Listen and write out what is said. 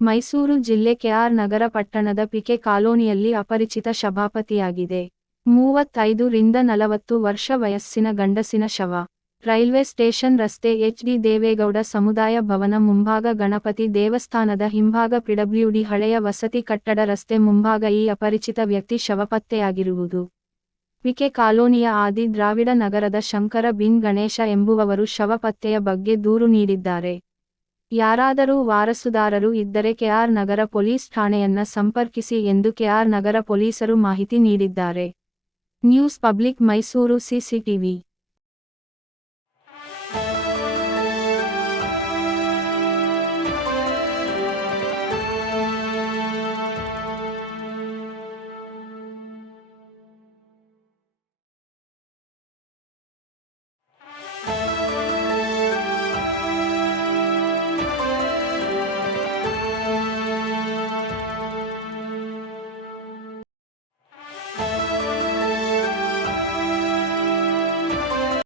ಮೈಸೂರು ಜಿಲ್ಲೆ ಕೆಆರ್ ನಗರ ಪಟ್ಟಣದ ಪಿಕೆ ಕಾಲೋನಿಯಲ್ಲಿ ಅಪರಿಚಿತ ಶಭಾಪತಿಯಾಗಿದೆ ಮೂವತ್ತೈದು ರಿಂದ ನಲವತ್ತು ವರ್ಷ ವಯಸ್ಸಿನ ಗಂಡಸಿನ ಶವ. ರೈಲ್ವೆ ಸ್ಟೇಷನ್ ರಸ್ತೆ ಎಚ್ ಡಿ ದೇವೇಗೌಡ ಸಮುದಾಯ ಭವನ ಮುಂಭಾಗ ಗಣಪತಿ ದೇವಸ್ಥಾನದ ಹಿಂಭಾಗ ಪಿಡಬ್ಲ್ಯೂಡಿ ಹಳೆಯ ವಸತಿ ಕಟ್ಟಡ ರಸ್ತೆ ಮುಂಭಾಗ ಈ ಅಪರಿಚಿತ ವ್ಯಕ್ತಿ ಶವಪತ್ತೆಯಾಗಿರುವುದು. ಪಿಕೆ ಕಾಲೋನಿಯ ಆದಿ ದ್ರಾವಿಡ ನಗರದ ಶಂಕರ ಬಿನ್ ಗಣೇಶ ಎಂಬುವವರು ಶವಪತ್ತೆಯ ಬಗ್ಗೆ ದೂರು ನೀಡಿದ್ದಾರೆ. ಯಾರಾದರೂ ವಾರಸುದಾರರು ಇದ್ದರೆ ಕೆಆರ್ ನಗರ ಪೊಲೀಸ್ ಠಾಣೆಯನ್ನ ಸಂಪರ್ಕಿಸಿ ಎಂದು ಕೆಆರ್ ನಗರ ಪೊಲೀಸರು ಮಾಹಿತಿ ನೀಡಿದ್ದಾರೆ. News public Mysuru CCTV.